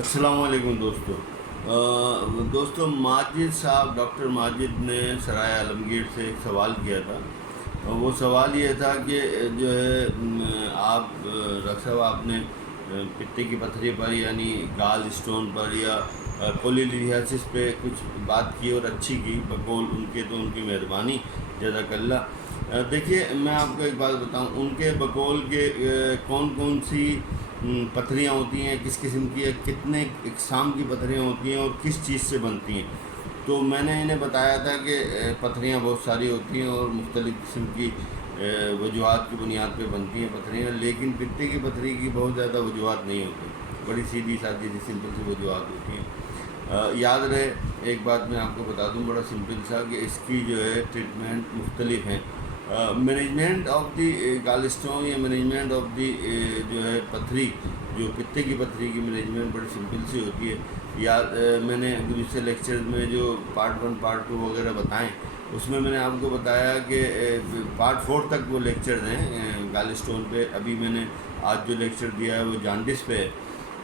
السلام علیکم دوستو ماجد صاحب ڈاکٹر ماجد نے سرائے عالمگیر سے ایک سوال کیا تھا۔ وہ سوال یہ تھا کہ جو ہے آپ ڈاکٹر صاحب آپ نے پتے کی پتھری پر یعنی گال اسٹون پر یا کولیلیتھیاسس پہ کچھ بات کی اور اچھی کی بقول ان کے، تو ان کی مہربانی جزاک اللہ۔ دیکھیے میں آپ کو ایک بات بتاؤں، ان کے بقول کے کون کون سی پتھریاں ہوتی ہیں، کس قسم کی ہے، کتنے اقسام کی پتھریاں ہوتی ہیں اور کس چیز سے بنتی ہیں۔ تو میں نے انہیں بتایا تھا کہ پتھریاں بہت ساری ہوتی ہیں اور مختلف قسم کی وجوہات کی بنیاد پہ بنتی ہیں پتھریاں، لیکن پتے کی پتھری کی بہت زیادہ وجوہات نہیں ہوتی، بڑی سیدھی سادی سمپل سی وجوہات ہوتی ہیں۔ یاد رہے ایک بات میں آپ کو بتا دوں بڑا سمپل سا، کہ اس کی جو ہے ٹریٹمنٹ مختلف ہیں۔ مینجمنٹ آف دی گال اسٹون یا مینجمنٹ آف دی جو ہے پتھری، جو پتے کی پتھری کی مینجمنٹ بڑی سمپل سی ہوتی ہے۔ میں نے دوسرے لیکچرز میں جو پارٹ 1 پارٹ 2 وغیرہ بتائیں، اس میں نے آپ کو بتایا کہ پارٹ 4 تک وہ لیکچرز ہیں گال اسٹون پہ۔ ابھی میں نے آج جو لیکچر دیا ہے وہ جانڈس پہ ہے۔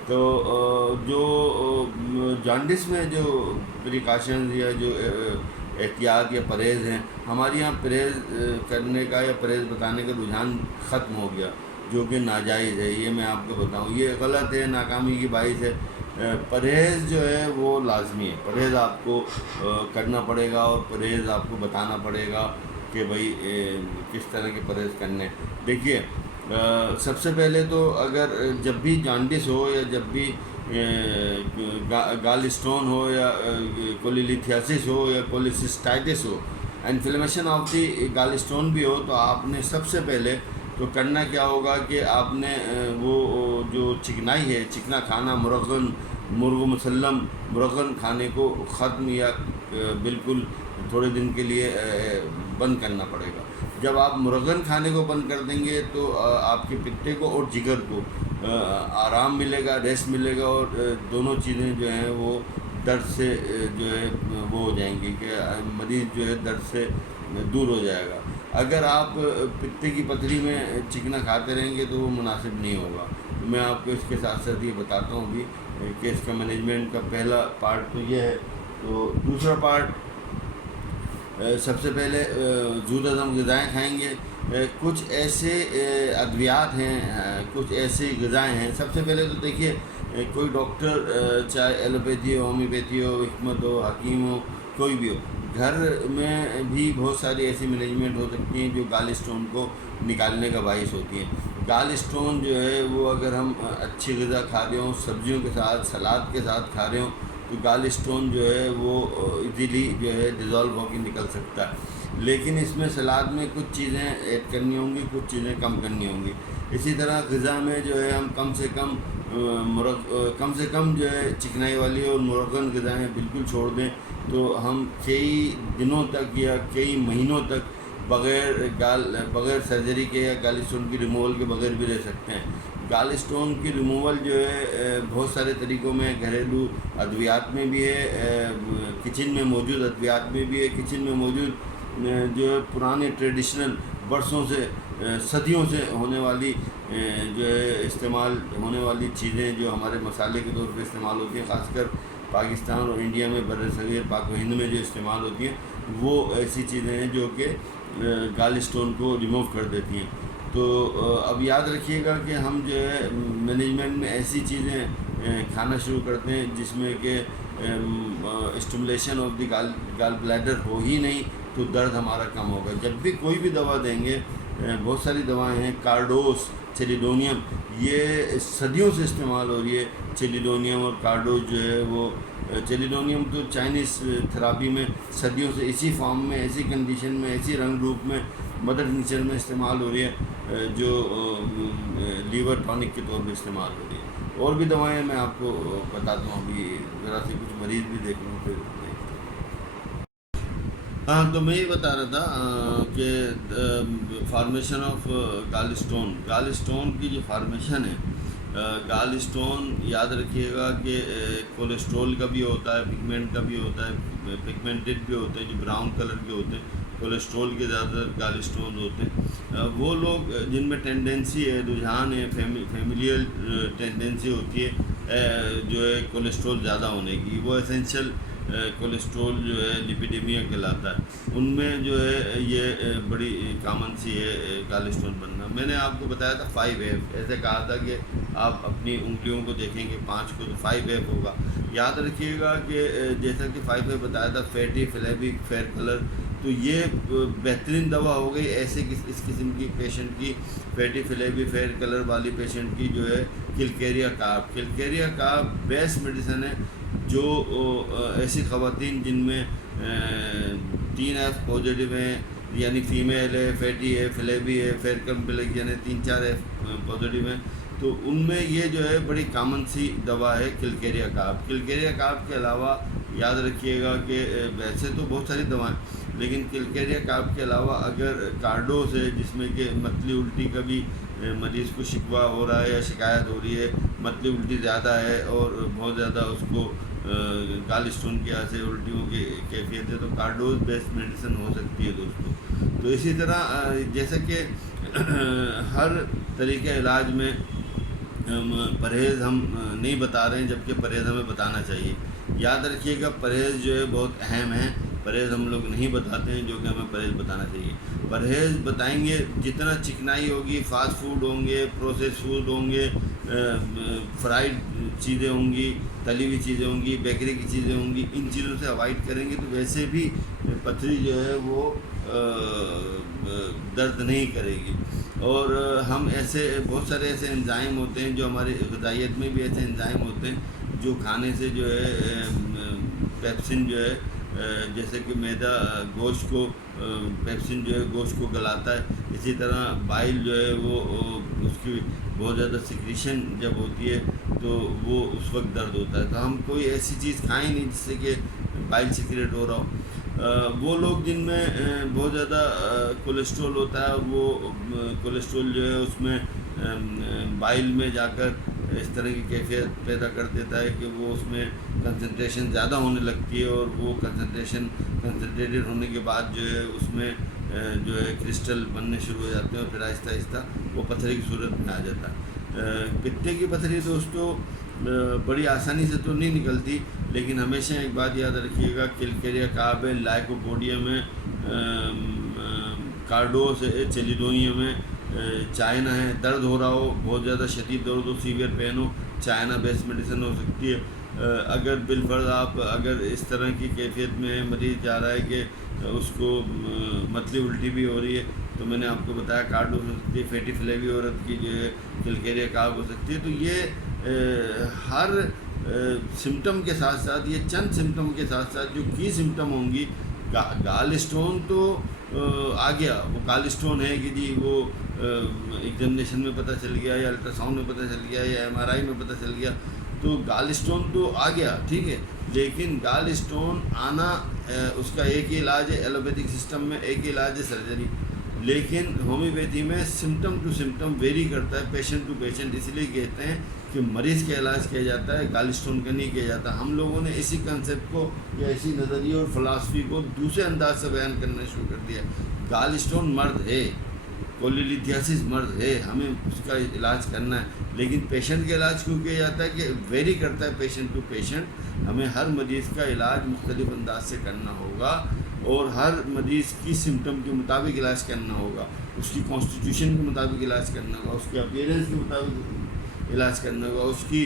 تو جو جانڈس میں جو پریکاشنز یا جو احتیاط یا پرہیز ہیں، ہمارے یہاں پرہیز کرنے کا یا پرہیز بتانے کا رجحان ختم ہو گیا، جو کہ ناجائز ہے۔ یہ میں آپ کو بتاؤں، یہ غلط ہے، ناکامی کی باعث ہے۔ پرہیز جو ہے وہ لازمی ہے، پرہیز آپ کو کرنا پڑے گا اور پرہیز آپ کو بتانا پڑے گا کہ بھائی کس طرح کے پرہیز کرنے۔ دیکھیے سب سے پہلے تو اگر جب بھی جانڈس ہو یا جب بھی گال اسٹون ہو یا کولیلیتھیاسس ہو یا کولیسسٹائٹس ہو، انفلیمیشن آف دی گال اسٹون بھی ہو، تو آپ نے سب سے پہلے تو کرنا کیا ہوگا کہ آپ نے وہ جو چکنائی ہے، چکنا کھانا، مرغ مسلم مرغن کھانے کو ختم یا بالکل تھوڑے دن کے لیے بند کرنا پڑے گا۔ جب آپ مرغن کھانے کو بند کر دیں گے تو آپ کے پتے کو اور جگر کو آرام ملے گا، ریسٹ ملے گا، اور دونوں چیزیں جو ہیں وہ درد سے جو ہے وہ ہو جائیں گی، کہ مریض جو ہے درد سے دور ہو جائے گا۔ اگر آپ پتے کی پتھری میں چکنا کھاتے رہیں گے تو وہ مناسب نہیں ہوگا۔ میں آپ کو اس کے ساتھ ساتھ یہ بتاتا ہوں ابھی کہ اس کا مینجمنٹ کا پہلا پارٹ تو یہ ہے۔ تو دوسرا پارٹ، سب سے پہلے زود ہضم غذائیں کھائیں گے۔ کچھ ایسے ادویات ہیں، کچھ ایسی غذائیں ہیں۔ سب سے پہلے تو دیکھیے کوئی ڈاکٹر، چاہے ایلوپیتھی ہو، ہومیوپیتھی ہو، حکمت ہو، حکیم ہو، کوئی بھی ہو، گھر میں بھی بہت ساری ایسی مینجمنٹ ہو سکتی ہیں جو گال اسٹون کو نکالنے کا باعث ہوتی ہیں۔ گال اسٹون جو ہے وہ اگر ہم اچھی غذا کھا رہے ہوں، سبزیوں کے ساتھ، سلاد کے ساتھ کھا رہے ہوں، تو گال اسٹون جو ہے وہ ایزیلی جو ہے ڈیزالو ہو کے نکل سکتا ہے۔ لیکن اس میں سلاد میں کچھ چیزیں ایڈ کرنی ہوں گی، کچھ چیزیں کم کرنی ہوں گی۔ اسی طرح غذا میں جو ہے ہم کم سے کم جو ہے چکنائی والی اور مرغن غذائیں بالکل چھوڑ دیں، تو ہم کئی دنوں تک یا کئی مہینوں تک بغیر سرجری کے یا گال اسٹون کی ریموول کے بغیر بھی رہ سکتے ہیں۔ گال اسٹون کی ریموول جو ہے بہت سارے طریقوں میں، گھریلو ادویات میں بھی ہے، کچن میں موجود ادویات میں بھی ہے، کچن میں موجود جو ہے پرانے ٹریڈیشنل برسوں سے، صدیوں سے ہونے والی جو ہے استعمال ہونے والی چیزیں جو ہمارے مسالے کے طور پہ استعمال ہوتی ہیں، خاص کر پاکستان اور انڈیا میں، برصغیر پاک و ہند میں جو استعمال ہوتی ہیں، وہ ایسی چیزیں ہیں جو کہ گال اسٹون کو ریموو کر دیتی ہیں۔ تو اب یاد رکھیے گا کہ ہم جو ہے مینجمنٹ میں ایسی چیزیں کھانا شروع کرتے ہیں جس میں کہ اسٹیمولیشن آف دی گال بلیڈر ہو ہی نہیں، تو درد ہمارا کم ہوگا۔ جب بھی کوئی بھی دوا دیں گے، بہت ساری دوائیں ہیں، کارڈوس، چیلیڈونیم، یہ صدیوں سے استعمال ہو رہی ہے۔ چیلیڈونیم اور کارڈوس جو ہے وہ، چیلیڈونیم تو چائنیز تھراپی میں صدیوں سے اسی فارم میں، ایسی کنڈیشن میں، ایسی رنگ روپ میں، مدر نیچر میں استعمال ہو رہی ہے، جو لیور ٹانک کے طور پہ استعمال ہو رہی ہے۔ اور بھی دوائیں میں آپ کو بتاتا ہوں، ابھی ذرا سے کچھ مریض بھی دیکھ لوں پھر۔ ہاں، تو میں یہ بتا رہا تھا کہ فارمیشن آف گال اسٹون کی جو فارمیشن ہے، گال اسٹون یاد رکھیے گا کہ کولیسٹرول کا بھی ہوتا ہے، پگمنٹ کا بھی ہوتا ہے، پگمنٹڈ بھی ہوتے ہیں جو براؤن کلر کے ہوتے ہیں، کولیسٹرول کے زیادہ گال اسٹون ہوتے ہیں۔ وہ لوگ جن میں ٹینڈنسی ہے، رجحان ہے، فیملیل ٹینڈنسی ہوتی ہے جو ہے کولیسٹرول زیادہ ہونے کی، وہ اسینشل کولیسٹرول جو ہے لپیڈیمیا کہلاتا ہے، ان میں جو ہے یہ بڑی کامن سی ہے گال اسٹون بننا۔ میں نے آپ کو بتایا تھا 5F، ایسے کہا تھا کہ آپ اپنی انگلیوں کو دیکھیں گے 5 کو تو 5F ہوگا۔ یاد رکھیے گا کہ جیسا کہ 5F بتایا تھا، فیٹی فلیبک فیئر کلر، تو یہ بہترین دوا ہو گئی ایسے اس قسم کی پیشنٹ کی، فیٹی فلیبی فیئر کلر والی پیشنٹ کی جو ہے کلکیریا کارپ۔ کلکیریا کارپ بیسٹ میڈیسن ہے جو ایسی خواتین جن میں 3F پازیٹیو ہیں، یعنی فیمیل ہے، فیٹی ہے، فلیبی ہے، فیئر کمپلیکس یعنی 3-4F پازیٹیو ہیں، تو ان میں یہ جو ہے بڑی کامن سی دوا ہے کلکیریا کارپ۔ کلکیریا کارپ کے علاوہ یاد رکھیے گا کہ ویسے تو بہت ساری دوائیں، لیکن کلکیریا کارپ کے علاوہ اگر کارڈوس ہے جس میں کہ متلی الٹی کا بھی مریض کو شکوہ ہو رہا ہے یا شکایت ہو رہی ہے، متلی الٹی زیادہ ہے اور بہت زیادہ اس کو گال اسٹون کی وجہ سے الٹیوں کی کیفیت ہے، تو کارڈوز بیسڈ میڈیسن ہو سکتی ہے دوستو۔ تو اسی طرح جیسا کہ ہر طریقہ علاج میں پرہیز ہم نہیں بتا رہے ہیں، جبکہ پرہیز ہمیں بتانا چاہیے۔ یاد رکھیے گا پرہیز جو ہے بہت اہم ہے، پرہیز ہم لوگ نہیں بتاتے ہیں جو کہ ہمیں پرہیز بتانا چاہیے۔ پرہیز بتائیں گے جتنا چکنائی ہوگی، فاسٹ فوڈ ہوں گے، پروسیس فوڈ ہوں گے، فرائیڈ چیزیں ہوں گی، تلی ہوئی چیزیں ہوں گی، بیکری کی چیزیں ہوں گی، ان چیزوں سے اوائڈ کریں گے تو ویسے بھی پتھری جو ہے وہ درد نہیں کرے گی۔ اور ہم ایسے بہت سارے ایسے انزائم ہوتے ہیں جو ہماری غذائیت میں بھی ایسے انزائم ہوتے ہیں جو کھانے سے جو ہے پیپسن جو ہے جیسے کہ میدا گوشت کو پیپسن جو ہے گوشت کو گلاتا ہے، اسی طرح بائل جو ہے وہ اس کی بہت زیادہ سیکریشن جب ہوتی ہے تو وہ اس وقت درد ہوتا ہے۔ تو ہم کوئی ایسی چیز کھائیں نہیں جس سے کہ بائل سیکریٹ ہو رہا ہو۔ وہ لوگ جن میں بہت زیادہ کولیسٹرول ہوتا ہے، وہ کولیسٹرول جو ہے اس میں بائل میں جا کر اس طرح کی کیفیت پیدا کر دیتا ہے کہ وہ اس میں کنسنٹریشن زیادہ ہونے لگتی ہے، اور وہ کنسنٹریٹڈ ہونے کے بعد جو ہے اس میں جو ہے کرسٹل بننے شروع ہو جاتے ہیں، اور پھر آہستہ آہستہ وہ پتھری کی صورت میں آ جاتا ہے۔ پتے کی پتھری دوستو بڑی آسانی سے تو نہیں نکلتی، لیکن ہمیشہ ایک بات یاد رکھیے گا، کلکیریا کارپ ہے، لائکوپوڈیم ہے، کارڈوس ہے، چیلیڈونیم ہے، چائنا ہے۔ درد ہو رہا ہو، بہت زیادہ شدید درد ہو، سیویئر پین ہو، چائنا بیسڈ میڈیسن ہو سکتی ہے۔ اگر بالفرض آپ اگر اس طرح کی کیفیت میں مریض جا رہا ہے کہ اس کو متلی الٹی بھی ہو رہی ہے، تو میں نے آپ کو بتایا کارڈوس ہو سکتی ہے، فیٹی فلیوی عورت کی جو ہے کلکیریا کارپ ہو سکتی ہے۔ تو یہ ہر سمٹم کے ساتھ ساتھ، یہ چند سمٹم کے ساتھ ساتھ جو کی سمٹم ہوں گی، گال اسٹون تو آ گیا، وہ گال اسٹون ہے کہ جی وہ ایگزامینیشن میں پتہ چل گیا، یا الٹرا ساؤنڈ میں پتہ چل گیا، یا MRI میں پتہ چل گیا، تو گال اسٹون تو آ گیا، ٹھیک ہے، لیکن گال اسٹون آنا اس کا ایک ہی علاج ہے، ایلوپیتھک سسٹم میں ایک ہی علاج ہے سرجری، لیکن ہومیوپیتھی میں سمٹم ٹو سمٹم ویری کرتا ہے، پیشنٹ ٹو پیشنٹ، اس لیے کہتے ہیں کہ مریض کا علاج کیا جاتا ہے، گال اسٹون کا نہیں کیا جاتا۔ ہم لوگوں نے اسی کنسیپٹ کو یا اسی نظریے اور فلاسفی کو دوسرے انداز سے بیان کرنا شروع کر دیا۔ گال اسٹون مرض ہے، کولیلیتھیاسس مرض ہے، ہمیں اس کا علاج کرنا ہے، لیکن پیشنٹ کا علاج کیوں کیا جاتا ہے کہ ویری کرتا ہے پیشنٹ ٹو پیشنٹ، ہمیں ہر مریض کا علاج مختلف انداز سے کرنا ہوگا، اور ہر مریض کی سمٹم کے مطابق علاج کرنا ہوگا، اس کی کانسٹیٹیوشن کے مطابق علاج کرنا ہوگا، اس کے اپیئرنس کے مطابق علاج کرنا ہوگا، اس کی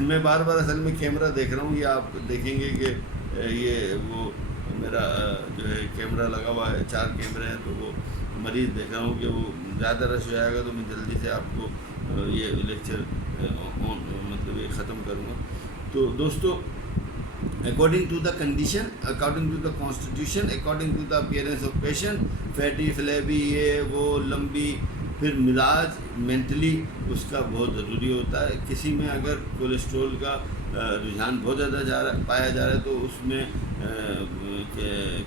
میں بار بار اصل میں کیمرہ دیکھ رہا ہوں، یہ آپ دیکھیں گے کہ یہ وہ میرا جو ہے کیمرہ لگا ہوا ہے، 4 کیمرے ہیں، تو وہ مریض دیکھ رہا ہوں کہ وہ زیادہ رش ہو جائے گا تو میں جلدی سے آپ کو یہ لیکچر مطلب یہ ختم کروں گا۔ تو دوستو، according to the condition, according to the constitution, according to the appearance of patient, fatty flabby یہ وہ لمبی، پھر مزاج مینٹلی اس کا بہت ضروری ہوتا ہے۔ کسی میں اگر کولیسٹرول کا رجحان بہت زیادہ پایا جا رہا ہے تو اس میں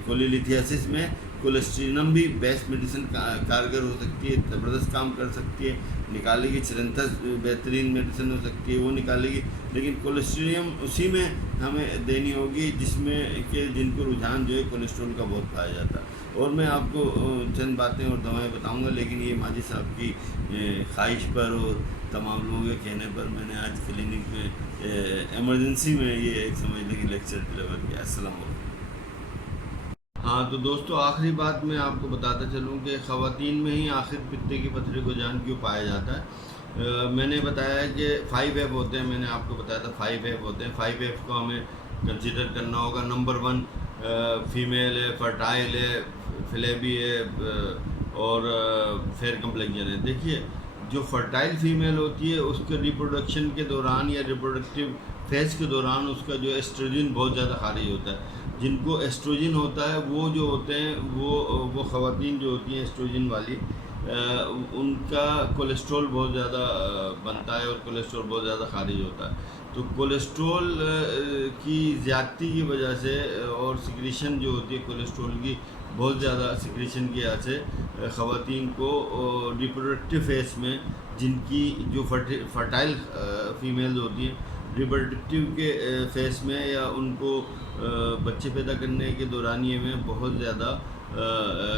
کولیلیتھیاسس میں کولسٹرینم بھی بیسٹ میڈیسن کارگر ہو سکتی ہے، زبردست کام کر سکتی ہے، نکالے گی۔ چرنتھس بہترین میڈیسن ہو سکتی ہے، وہ نکالے گی، لیکن کولسٹریم اسی میں ہمیں دینی ہوگی جس میں کہ جن کو رجحان جو ہے کولیسٹرول کا بہت پایا جاتا ہے۔ اور میں آپ کو چند باتیں اور دوائیں بتاؤں گا، لیکن یہ ماجد صاحب کی خواہش پر اور تمام لوگوں کے کہنے پر میں نے آج کلینک میں ایمرجنسی میں یہ ایک سمجھ لیں کہ لیکچر ڈلیور کیا. السلام علیکم. ہاں تو دوستو آخری بات میں آپ کو بتاتا چلوں کہ خواتین میں ہی آخر پتے کی پتھری کو جان کیوں پایا جاتا ہے. میں نے بتایا ہے کہ 5 ایپ ہوتے ہیں. میں نے آپ کو بتایا تھا 5 ایپ ہوتے ہیں. 5 ایپ کو ہمیں کنسیڈر کرنا ہوگا. نمبر 1 فیمیل ہے, فرٹائل ہے, فلیبی ہے اور فیئر کمپلیکشن ہے. دیکھیے جو فرٹائل فیمیل ہوتی ہے اس کے ریپروڈکشن کے دوران یا ریپروڈکٹیو فیز کے دوران اس کا جو ایسٹروجن بہت زیادہ خارج ہوتا ہے. جن کو ایسٹروجن ہوتا ہے وہ جو ہوتے ہیں وہ خواتین جو ہوتی ہیں ایسٹروجن والی, ان کا کولیسٹرول بہت زیادہ بنتا ہے اور کولیسٹرول بہت زیادہ خارج ہوتا ہے. تو کولیسٹرول کی زیادتی کی وجہ سے اور سیکریشن جو ہوتی ہے کولیسٹرول کی بہت زیادہ سیکریشن کی وجہ سے خواتین کو ریپروڈکٹیو فیز میں جن کی جو فرٹائل فیمیلز ہوتی ہیں ریپروڈکٹیو کے فیز میں یا ان کو بچے پیدا کرنے کے دورانیے میں بہت زیادہ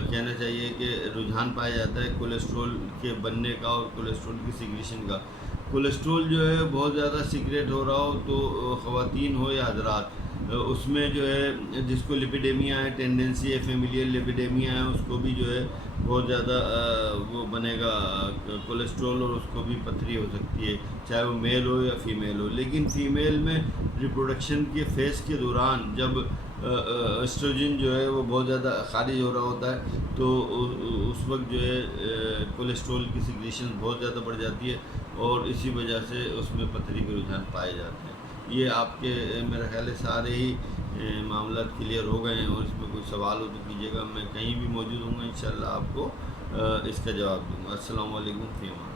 کہنا چاہیے کہ رجحان پایا جاتا ہے کولیسٹرول کے بننے کا اور کولیسٹرول کی سیکریشن کا. کولیسٹرول جو ہے بہت زیادہ سیکریٹ ہو رہا ہو تو خواتین ہو یا حضرات اس میں جو ہے جس کو لپیڈیمیا ہے, ٹینڈنسی ہے فیملیل لپیڈیمیا ہے, اس کو بھی جو ہے بہت زیادہ وہ بنے گا کولیسٹرول اور اس کو بھی پتھری ہو سکتی ہے چاہے وہ میل ہو یا فیمیل ہو. لیکن فیمیل میں ریپروڈکشن کے فیز کے دوران جب ایسٹروجن جو ہے وہ بہت زیادہ خارج ہو رہا ہوتا ہے تو اس وقت جو ہے کولیسٹرول کی سیکریشن بہت زیادہ بڑھ جاتی ہے اور اسی وجہ سے اس میں پتھری کے رجحان پائے جاتے ہیں. یہ آپ کے میرا خیال ہے سارے ہی معاملات کلیئر ہو گئے ہیں اور اس میں کوئی سوال ہو تو کیجیے گا. میں کہیں بھی موجود ہوں گا انشاءاللہ آپ کو اس کا جواب دوں گا. السلام علیکم فی امان.